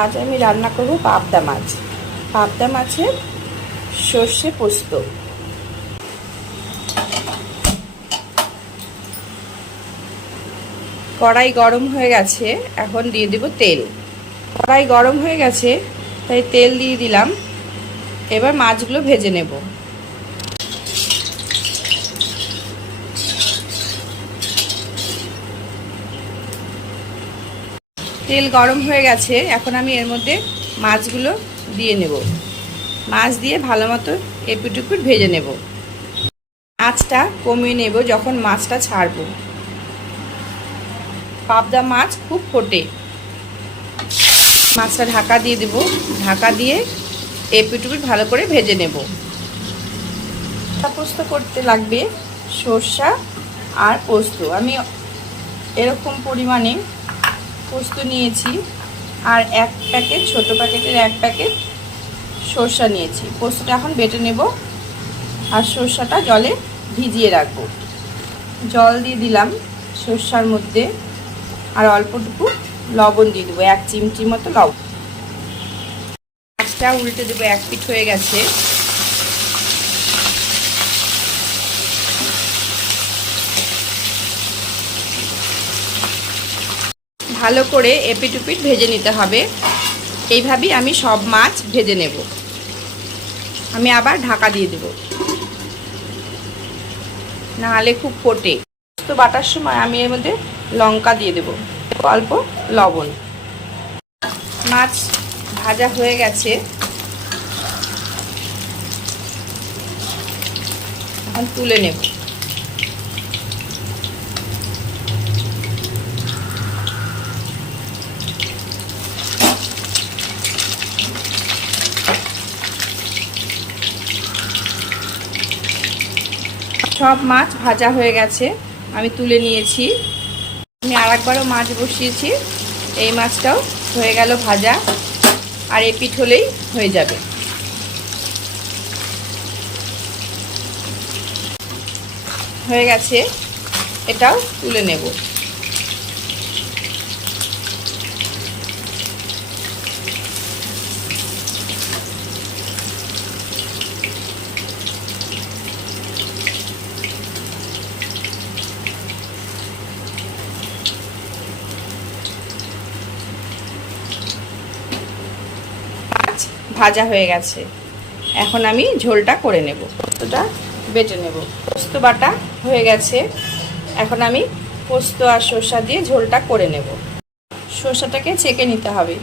আজ আমি রান্না করব পাবদা মাছ। পাবদা মাছের সর্ষে পোস্ত। কড়াই গরম হয়ে গেছে, এখন দিয়ে দেব তেল। কড়াই গরম হয়ে গেছে, তাই তেল দিয়ে দিলাম। এবার মাছগুলো ভেজে নেব। তেল গরম হয়ে গেছে, এখন আমি এর মধ্যে মাছগুলো দিয়ে নেব। মাছ দিয়ে ভালো মতো এপিটুকুট ভেজে নেব। আঁচটা কমিয়ে নেব যখন মাছটা ছাড়বো। পাবদা মাছ খুব ফোটে। মাছটা ঢাকা দিয়ে দেব। ঢাকা দিয়ে এপিটুপিট ভালো করে ভেজে নেব। পোস্ত করতে লাগবে সর্ষা আর পোস্ত। আমি এরকম পরিমাণে পোস্ত নিয়েছি আর এক প্যাকেট, ছোট প্যাকেটের এক প্যাকেট সর্ষা নিয়েছি। পোস্তটা এখন বেটে নেব আর সর্ষাটা জলে ভিজিয়ে রাখব। জল দিয়ে দিলাম সর্ষার মধ্যে আর অল্পটুকু লবণ দিয়ে দেবো, এক চিমটি মতো লবণ। একটা উল্টে দেবো, এক পিঠ হয়ে গেছে। ভালো করে এপিটুপিট ভেজে নিতে হবে। এইভাবেই আমি সব মাছ ভেজে নেব। আমি আবার ঢাকা দিয়ে দেব। নাহলে খুব ফোটে। তো বাটার সময় আমি এর মধ্যে লঙ্কা দিয়ে দেব। অল্প লবণ। মাছ ভাজা হয়ে গেছে। এখন তুলে নেব। সব মাছ ভাজা হয়ে গেছে। আমি তুলে নিয়েছি। আমি আর একবারও মাছ বসিয়েছি। এই মাছটাও হয়ে গেল ভাজা। আর এপিঠ হলেই হয়ে যাবে। হয়ে গেছে। এটাও তুলে নেব মাছ ভাজা হয়ে গেছে। এখন আমি ঝোলটা করে নেব। পোস্তটা বেটে নেব। পোস্ত বাটা হয়ে গেছে। এখন আমি পোস্ত আর শসা দিয়ে ঝোলটা করে নেব। শসাটাকে ছেঁকে নিতে হবে।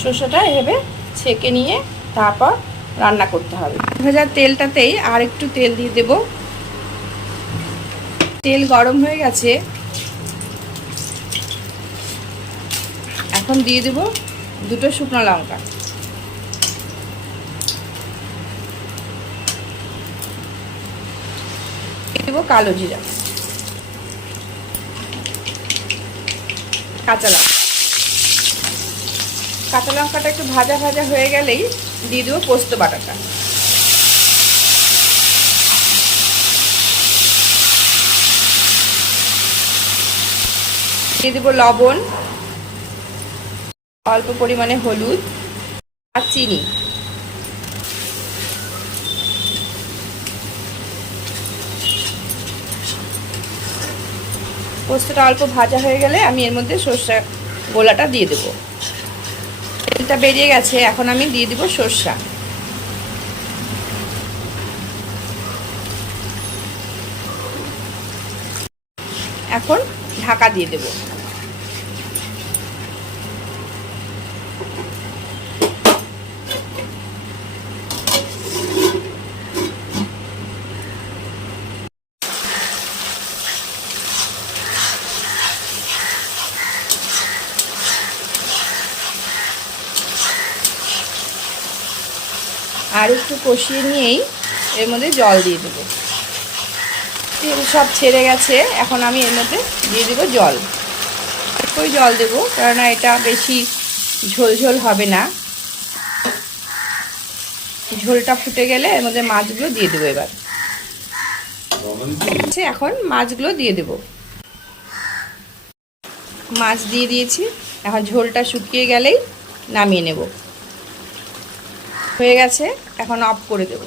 শসাটা এভাবে ছেঁকে নিয়ে তারপর রান্না করতে হবে। ভাজা তেলটাতেই আর একটু তেল দিয়ে দেব। তেল গরম হয়ে গেছে। এখন দিয়ে দেব দুটো শুকনো লঙ্কা। দেব কালো জিরা। কাঁচা লঙ্কা। কাঁচা লঙ্কাটা একটু ভাজা ভাজা হয়ে গেলেই দিয়ে দেবো পোস্ত বাটাটা। দিয়ে দেবো লবণ। অল্প পরিমাণে হলুদ আর চিনি। পোস্তটা অল্প ভাজা হয়ে গেলে আমি এর মধ্যে সর্ষা গোলাটা দিয়ে দেবো। তেলটা বেরিয়ে গেছে, এখন আমি দিয়ে দেবো সর্ষা। এখন ঢাকা দিয়ে দেবো। আর একটু কষিয়ে নিয়েই এর মধ্যে জল দিয়ে দেবো। তেল সব ছেড়ে গেছে এখন আমি এর মধ্যে দিয়ে দেবো জল। ওই জল দেবো কেননা এটা বেশি ঝোল ঝোল হবে না। ঝোলটা ফুটে গেলে এর মধ্যে মাছগুলো দিয়ে দেবো এবার। আচ্ছা, এখন মাছগুলো দিয়ে দেব। মাছ দিয়ে দিয়েছি এখন ঝোলটা শুকিয়ে গেলেই নামিয়ে নেব। হয়ে গেছে এখন অফ করে দেব।